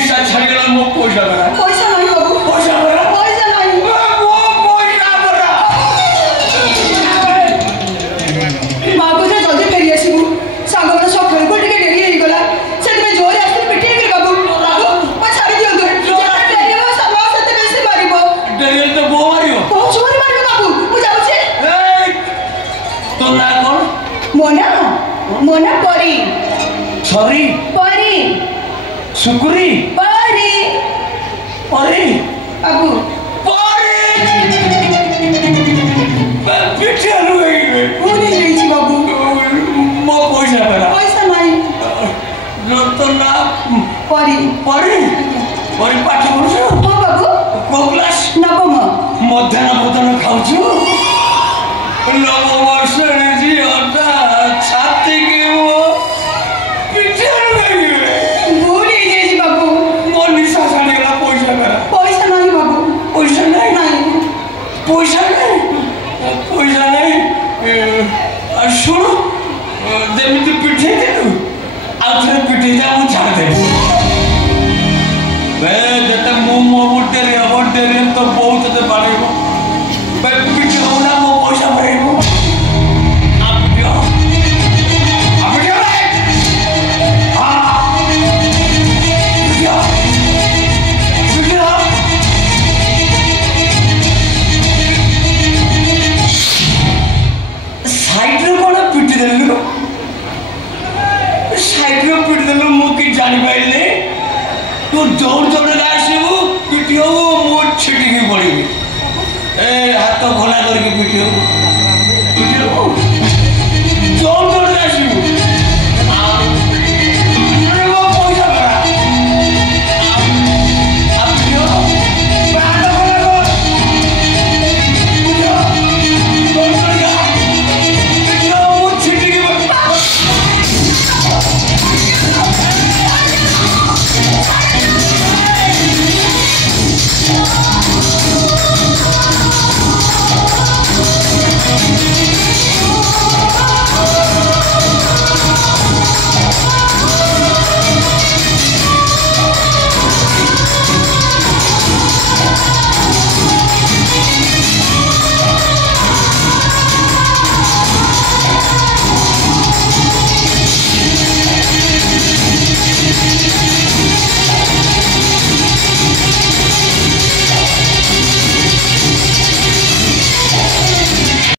निशा छाड़गला मो पैसा बरा पैसा नहीं बाबू पैसा बरा पैसा नहीं मो पैसा बरा बाबू से जल्दी फेरी आसीबू सांग मन सब घर को टिके डेरी हे गला सेत में जोर आसी पिटे के बाबू बाबू मैं छाड़ी दियो तो जेते डेरी हो सब सेते बेसी मारिबो डेरी तो बो मारियो बहुत जोर मारिबो बाबू मु जाऊ छे ए तो ना कोन मोना मोना परी सॉरी परी सुकुरी परी परी बाबू परी पिटे रुई भूली गई छी बाबू मो पैसा बरा पैसा नहीं तो ना परी परी परी पाठ पढुछु हो बाबू को क्लास नवम मध्याह्न भोजन खाउँछु नवम वर्ष जी अटा छाती के वो पिटे रुई भूली गई छी बाबू मो निशा छाड़गला पैसा बरा पैसा नहीं बाबू पैसा नहीं नहीं पैसा नहीं पैसा नहीं शुण जमी पिठे देलु आउे पिठे जा मु छाड़ दे जते मो मो डेरी तो बहुत ते बाड़ेबो पिठे होना मो पैसा भरेबो आप दियो हां दियो दियो साइड रे कोन पिटी देलु साइड रे पिटी देलु मु की जानि पाइले तू जोर जोर आसीबू पिटी हो मो छिटी की पड़ी ए हाथ